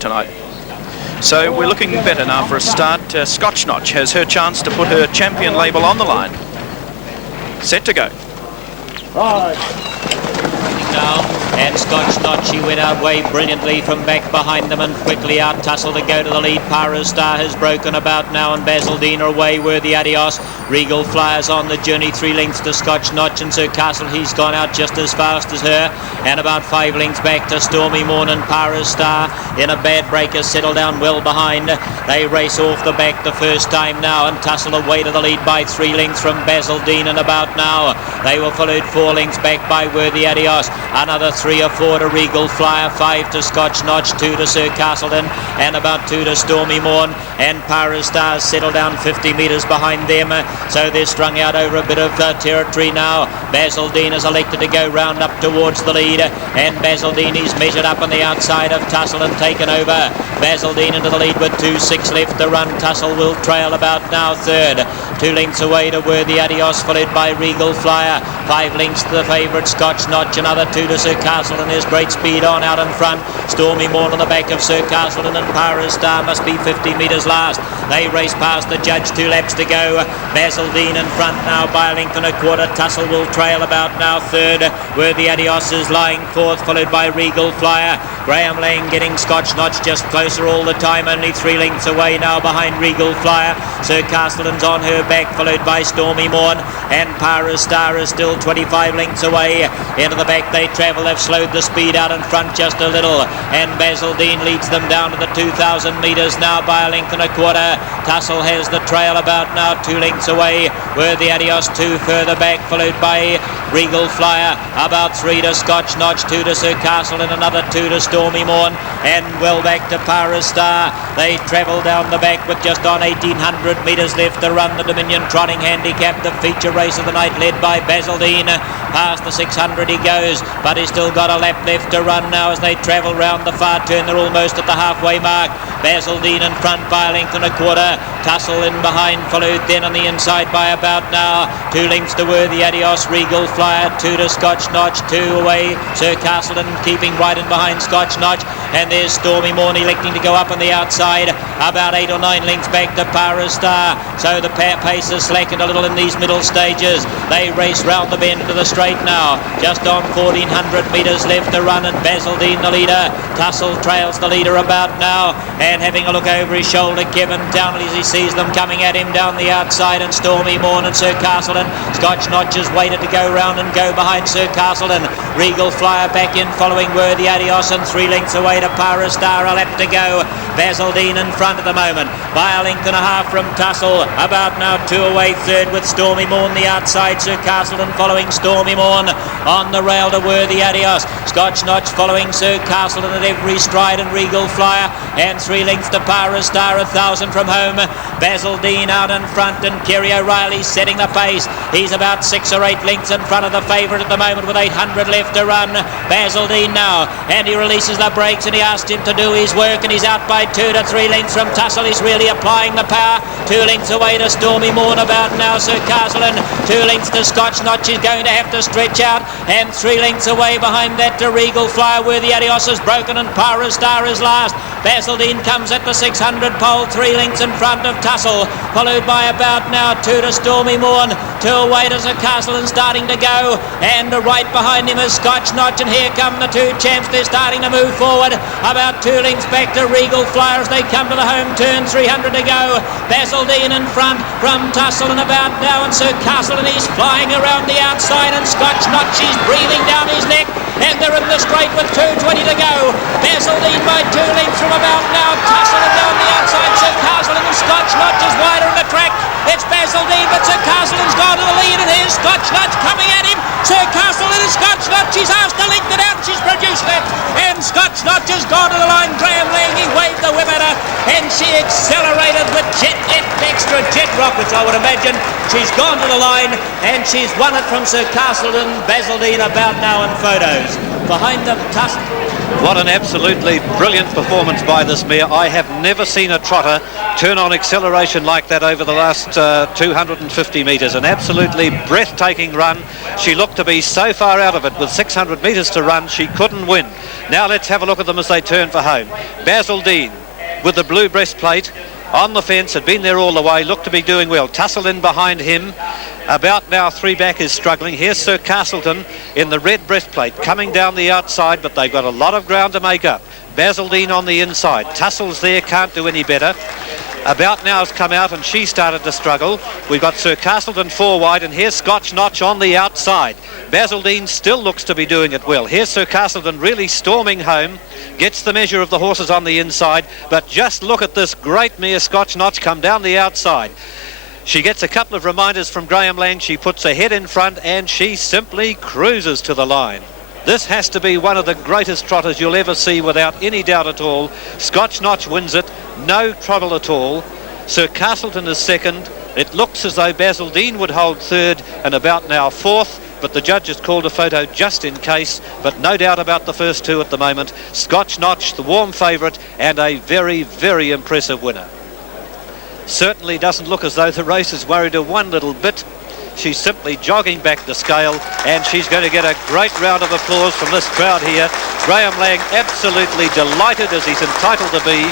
tonight. So we're looking better now for a start. Scotch Notch has her chance to put her champion label on the line. Set to go. Now, and Scotch Notch, she went out way brilliantly from back behind them and quickly out Tussle to go to the lead. Pyro Star has broken about now, and Basil Dean are way worthy. Adios. Regal Flyers on the journey, 3 lengths to Scotch Notch, and Sir Castle, he's gone out just as fast as her, and about 5 lengths back to Stormy Morn and Pyro Star in a bad break has settled down well behind. They race off the back the first time now, and Tussle away to the lead by 3 lengths from Basil Dean, and about now they were followed 4 lengths back by Worthy Adios. Another 3 or 4 to Regal Flyer, 5 to Scotch Notch, 2 to Sir Castleton, and about 2 to Stormy Morn, and Pyro Stars settle down 50 metres behind them, so they're strung out over a bit of territory now. Basil Dean is elected to go round up towards the lead, and Basil Dean is measured up on the outside of Tussle and taken over. Basil Dean into the lead with 2.6 left to run. Tussle will trail about now third, 2 lengths away to Worthy Adios, followed by Regal Flyer, 5 lengths to the favourite Scotch Notch, another 2 to Sir Castleton. There's great speed on out in front. Stormy Morn on the back of Sir Castleton, and Pyro Star must be 50 metres last. They race past the judge, 2 laps to go. Basil Dean in front now by a length and a quarter. Tussle will trail about now third. Worthy Adios is lying fourth, followed by Regal Flyer. Graham Lane getting Scotch Notch just closer all the time, only 3 lengths away now behind Regal Flyer. Sir Castleton's on her back, followed by Stormy Morn, and Pyro Star is still 25 lengths away. Into the back they travel. They've slowed the speed out in front just a little, and Basil Dean leads them down to the 2,000 metres now by a length and a quarter. Tussle has the trail about now 2 lengths away. Worthy Adios 2 further back, followed by Regal Flyer, about 3 to Scotch Notch, 2 to Sir Castle, and another 2 to Stormy Morn, and well back to Pyro Star. They travel down the back with just on 1,800 metres left to run. The Dominion Trotting Handicap, the feature race of the night, led by Basil Dean. Past the 600 he goes, but he's still got a lap left to run now as they travel round the far turn. They're almost at the halfway mark. Basil Dean in front by a length and a quarter. Tussle in behind, followed then on the inside by about now 2 lengths to Worthy Adios. Regal Flyer, 2 to Scotch Notch, 2 away Sir Castleton, keeping right in behind Scotch Notch, and there's Stormy Morn electing to go up on the outside, about 8 or 9 lengths back to Pyro Star. So the pace has slackened a little in these middle stages. They race round the bend into the straight now, just on 1,400 metres left to run, and Basil Dean the leader. Tussle trails the leader about now, and having a look over his shoulder, Kevin Townley as he sees them coming at him down the outside, and Stormy Morn and Sir Castleton. Scotch Notch has waited to go round and go behind Sir Castleton. Regal Flyer back in, following Worthy Adios, and 3 lengths away to Pyro Star, a lap to go. Basil Dean in front at the moment by a length and a half from Tussle, about now 2 away third with Stormy Morn the outside. Sir Castleton following Stormy Morn on the rail to Worthy Adios. Scotch Notch following Sir Castleton at every stride, and Regal Flyer, and 3 lengths to Pyro Star, 1,000 from home. Basil Dean out in front, and Kerry O'Reilly setting the pace. He's about 6 or 8 lengths in front of the favourite at the moment with 800 left to run. Basil Dean now, and he releases the brakes, and he asked him to do his work, and he's out by 2 to 3 lengths from Tussle. He's really applying the power. 2 lengths away to Stormy Morn about now Sir Castleton. 2 lengths to Scotch Notch. He's going to have to stretch out, and 3 lengths away behind that to Regal Flyer. Worthy Adios is broken, and Pyro Star is last. Basil Dean comes at the 600 pole, 3 lengths in front of Tussle, followed by about now 2 to Stormy Morn. 2 away to Sir Castleton starting to go, and right behind him is Scotch Notch, and here come the 2 champs. They're starting to move forward, about 2 lengths back to Regal Flyer as they come to the home turn, 300 to go. Basil Dean in front from Tussle, and about now, and Sir Castleton is flying around the outside, and Scotch Notch is breathing down his neck, and they're in the straight with 2:20 to go. Basil Dean by 2 lengths from about now Tussle, and down the outside Sir Castleton, and Scotch Notch is wider in the track. It's Basil Dean, but Sir Castleton's gone to the lead, and here's Scotch Notch coming at him. Sir Castleton and Scotch Notch, she's asked to length it out, she's produced it, and Scotch Notch has gone to the line. Graham Lang, he waved the whip at her, and she accelerated with extra jet rockets, I would imagine. She's gone to the line, and she's won it from Sir Castleton. Basil Dean about now in photos. Behind them, Tussle. What an absolutely Brilliant performance by this mare. I have never seen a trotter turn on acceleration like that over the last 250 metres. An absolutely breathtaking run. She looked to be so far out of it with 600 metres to run, she couldn't win. Now let's have a look at them as they turn for home. Basil Dean with the blue breastplate on the fence, had been there all the way, looked to be doing well. Tussle in behind him. About now, 3 back is struggling. Here's Sir Castleton in the red breastplate coming down the outside, but they've got a lot of ground to make up. Basil Dean on the inside. Tussle's there, can't do any better. About Now's come out and she started to struggle. We've got Sir Castleton 4 wide, and here's Scotch Notch on the outside. Basil Dean still looks to be doing it well. Here's Sir Castleton really storming home. Gets the measure of the horses on the inside, but just look at this great mare Scotch Notch come down the outside. She gets a couple of reminders from Graham Lang. She puts her head in front and she simply cruises to the line. This has to be one of the greatest trotters you'll ever see without any doubt at all. Scotch Notch wins it, no trouble at all. Sir Castleton is second. It looks as though Basil Dean would hold third and About Now fourth, but the judges called a photo just in case, but no doubt about the first two at the moment. Scotch Notch, the warm favourite, and a very, very impressive winner. Certainly doesn't look as though the race is worried her one little bit. She's simply jogging back the scale, and she's going to get a great round of applause from this crowd here. Graham Lang absolutely delighted, as he's entitled to be.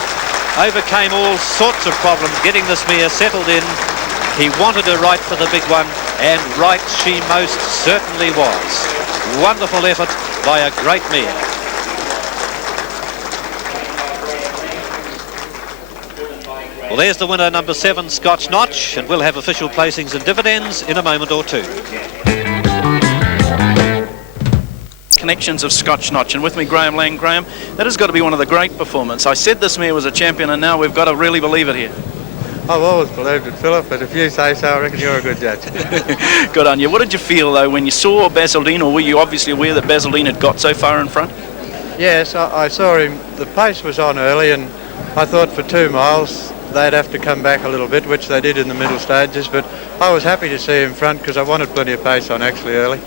Overcame all sorts of problems getting this mare settled in. He wanted her right for the big one, and right she most certainly was. Wonderful effort by a great mare. Well, there's the winner, number 7, Scotch Notch, and we'll have official placings and dividends in a moment or two. Connections of Scotch Notch, and with me Graham Lang. Graham, that has got to be one of the great performances. I said this mare was a champion, and now we've got to really believe it here. I've always believed it, Philip, but if you say so, I reckon you're a good judge. Good on you. What did you feel, though, when you saw Basil Dean, or were you obviously aware that Basil Dean had got so far in front? Yes, I saw him. The pace was on early, and I thought for 2 miles they'd have to come back a little bit, which they did in the middle stages, but I was happy to see him front because I wanted plenty of pace on actually early,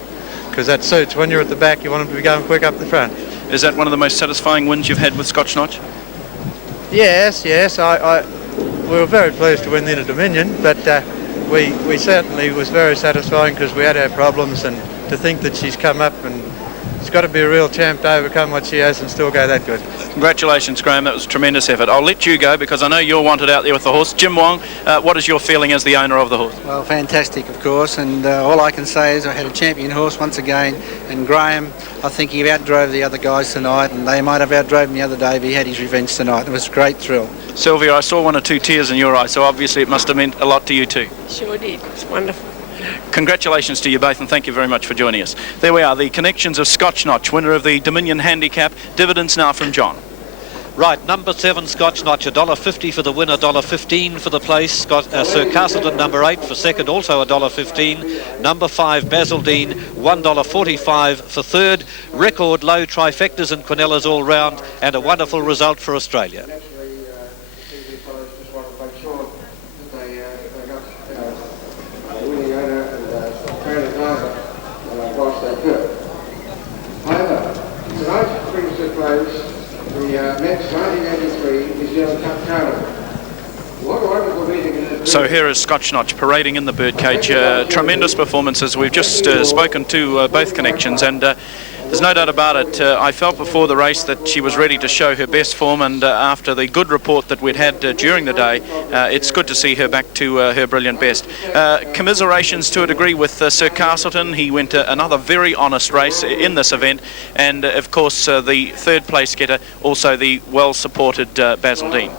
because that suits. When you're at the back, you want them to be going quick up the front. Is that one of the most satisfying wins you've had with Scotch Notch? Yes. We were very pleased to win the Inter-Dominion, but we certainly was very satisfying because we had our problems, and to think that she's come up, and it's got to be a real champ to overcome what she has and still go that good. Congratulations, Graham. That was a tremendous effort. I'll let you go because I know you're wanted out there with the horse. Jim Wong, what is your feeling as the owner of the horse? Well, fantastic, of course, and all I can say is I had a champion horse once again, and Graham, I think he outdrove the other guys tonight, and they might have outdrove him the other day, but he had his revenge tonight. It was a great thrill. Sylvia, I saw 1 or 2 tears in your eyes, so obviously it must have meant a lot to you too. Sure did. It's wonderful. Congratulations to you both, and thank you very much for joining us. There we are, the connections of Scotch Notch, winner of the Dominion Handicap. Dividends now from John. Right, number 7, Scotch Notch, $1.50 for the winner, $1.15 for the place. Sir Castleton, number 8 for second, also $1.15. Number 5, Basil Dean, $1.45 for third. Record low trifectas and quinellas all round, and a wonderful result for Australia. However, tonight brings to a close the next 1983 New Zealand Cup Carnival. What a wonderful meeting. So here is Scotch Notch parading in the birdcage. Tremendous performances. We've just spoken to both connections, and there's no doubt about it. I felt before the race that she was ready to show her best form, and after the good report that we'd had during the day, it's good to see her back to her brilliant best. Commiserations to a degree with Sir Castleton. He went another very honest race in this event, and of course the third place getter, also the well supported Basil Dean.